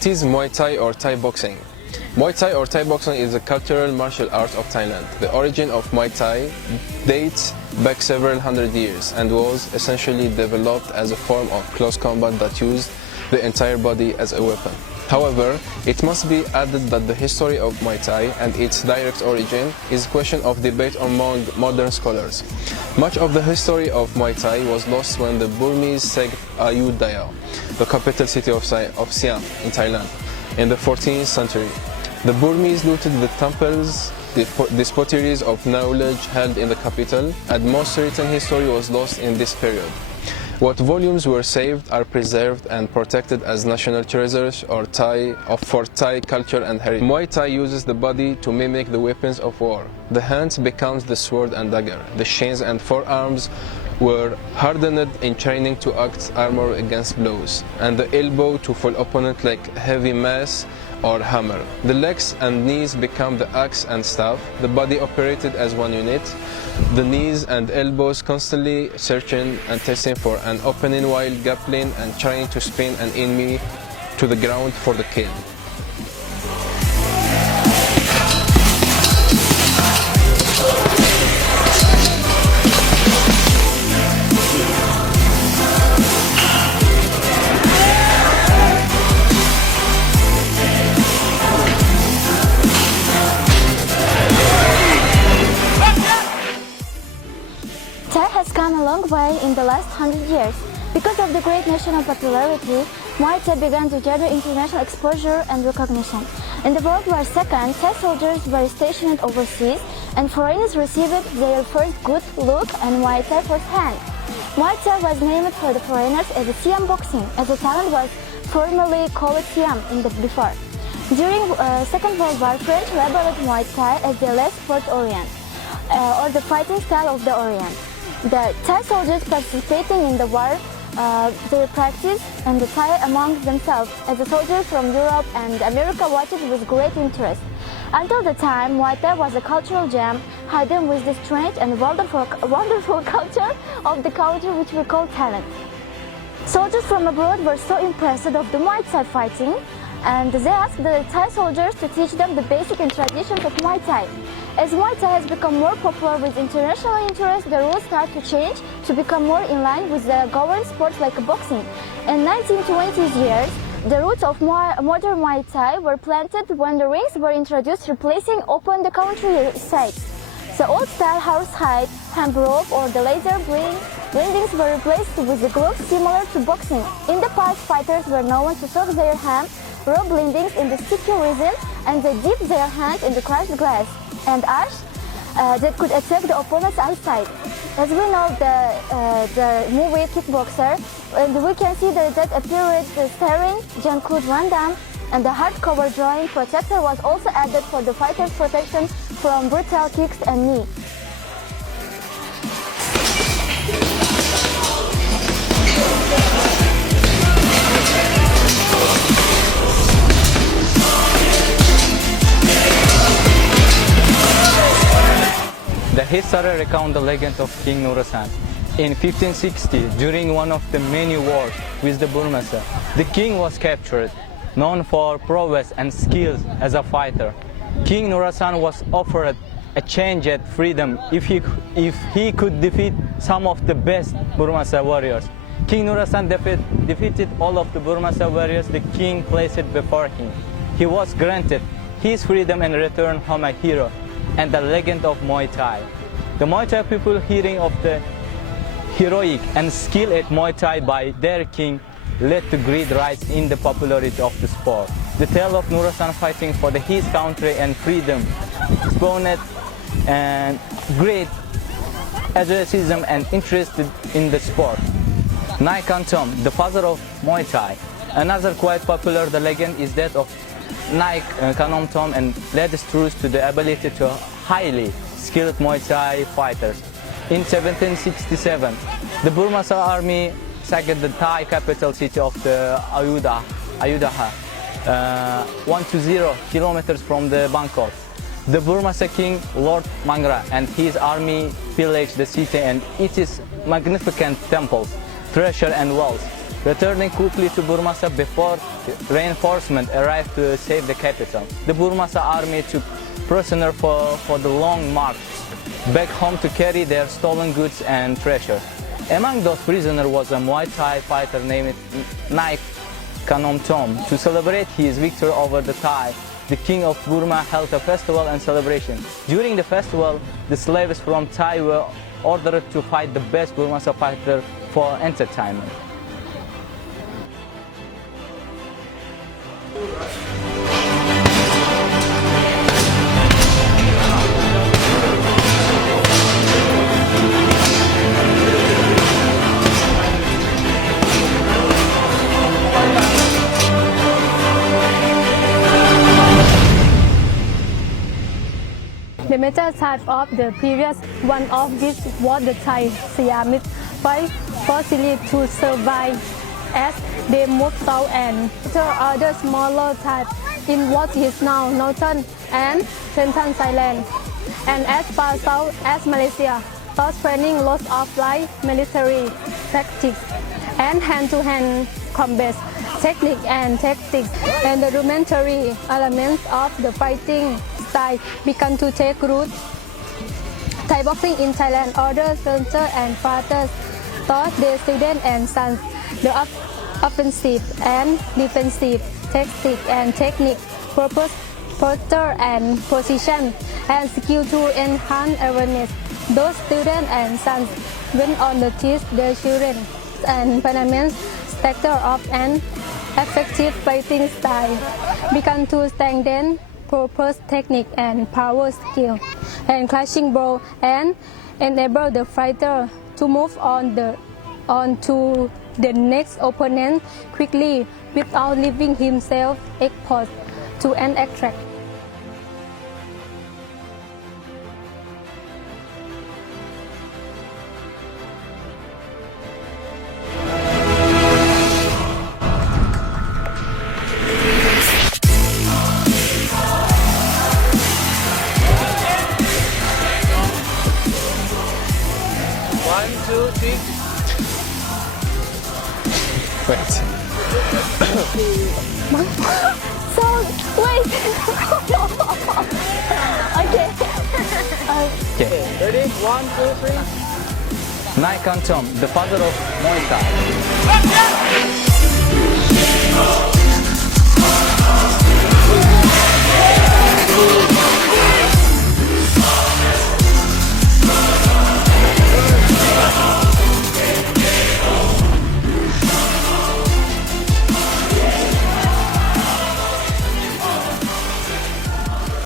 What is Muay Thai or Thai boxing? Muay Thai or Thai boxing is a cultural martial art of Thailand. The origin of Muay Thai dates back several hundred years and was essentially developed as a form of close combat that used the entire body as a weapon. However, it must be added that the history of Muay Thai and its direct origin is a question of debate among modern scholars. Much of the history of Muay Thai was lost when the Burmese sacked MuayThai, the capital city of Siam in Thailand, in the 14th century. The Burmese looted the temples, the potteries of knowledge held in the capital, and most written history was lost in this period. What volumes were saved are preserved and protected as national treasures for Thai culture and heritage. Muay Thai uses the body to mimic the weapons of war. The hands becomes the sword and dagger. The shins and forearms were hardened in training to act armor against blows, and the elbow to fall opponent like heavy mace or hammer. The legs and knees become the axe and staff. The body operated as one unit. The knees and elbows constantly searching and testing for an opening while grappling and trying to spin an enemy to the ground for the kill. Thai has come a long way in the last 100 years. Because of the great national popularity, Muay Thai began to gather international exposure and recognition. In the World War II, Thai soldiers were stationed overseas, and foreigners received their first good look at Muay Thai firsthand. Muay Thai was named for the foreigners as a Siam boxing, as the talent was formerly called Siam before. During Second World War, French labeled Muay Thai as the last sport Orient, or the fighting style of the Orient. The Thai soldiers participating in the war, they practiced and Thai among themselves, as the soldiers from Europe and America watched with great interest. Until the time, Muay Thai was a cultural gem, hidden with the strange and wonderful culture of the country which we call Thailand. Soldiers from abroad were so impressed of the Muay Thai fighting, and they asked the Thai soldiers to teach them the basic and traditions of Muay Thai. As Muay Thai has become more popular with international interest, the rules start to change to become more in line with the governed sports like boxing. In 1920s years, the roots of modern Muay Thai were planted when the rings were introduced, replacing open the country sides. The old-style horsehide, hand rope, or the laser blendings were replaced with the gloves similar to boxing. In the past, fighters were known to soak their hand rope blendings in the sticky resin, and they dip their hands in the crushed glass and ash that could attack the opponent's eyesight. As we know, the movie Kickboxer, and we can see that appeared starring Jean-Claude Van Damme, and the hardcover drawing protector was also added for the fighter's protection from brutal kicks and knee. The history recounts the legend of King Nurasan. In 1560, during one of the many wars with the Burmese, the king was captured. Known for prowess and skills as a fighter, King Nurasan was offered a chance at freedom if he could defeat some of the best Burmese warriors. King Nurasan defeated all of the Burmese warriors the king placed before him. He was granted his freedom and returned home a hero and the legend of Muay Thai. The Muay Thai people, hearing of the heroic and skill at Muay Thai by their king, led to great rise in the popularity of the sport. The tale of Nurasan fighting for his country and freedom spawned and great athleticism and interest in the sport. Nai Kantom, the father of Muay Thai. Another quite popular legend is that of Nai Kanom Tom, and led true to the ability to highly skilled Muay Thai fighters. In 1767, the Burmese army sacked the Thai capital city of the Ayutthaya, 120 kilometers from the Bangkok. The Burmese king, Lord Mangra, and his army pillaged the city and its magnificent temples, treasure and wealth. returning quickly to Burmasa before reinforcements arrived to save the capital. The Burmasa army took prisoners for the long march back home to carry their stolen goods and treasure. Among those prisoners was a Muay Thai fighter named MuayThai. To celebrate his victory over the Thai, the king of Burma held a festival and celebration. During the festival, the slaves from Thai were ordered to fight the best Burmasa fighter for entertainment. The major type of the previous one of which was the Thai Siamese fight forcibly to survive as they moved south, and other smaller types in what is now northern and central Thailand, and as far south as Malaysia, thus training lots of light military tactics and hand-to-hand combat technique and tactics, and the rudimentary elements of the fighting style began to take root. Thai boxing in Thailand, older sons and fathers taught their students and sons the offensive and defensive tactics and technique, purpose, posture and position, and skill to enhance awareness. Those students and sons went on to teach their children and fundamental structure of an effective fighting style, began to strengthen purpose, technique, and power skill, and clashing blow, and enable the fighter to move on to the next opponent quickly without leaving himself exposed to an attack. One, two, three. Wait. So, wait. Okay. Okay. Ready? 1, 2, 3. Nai Kantom, the father of Muay Thai.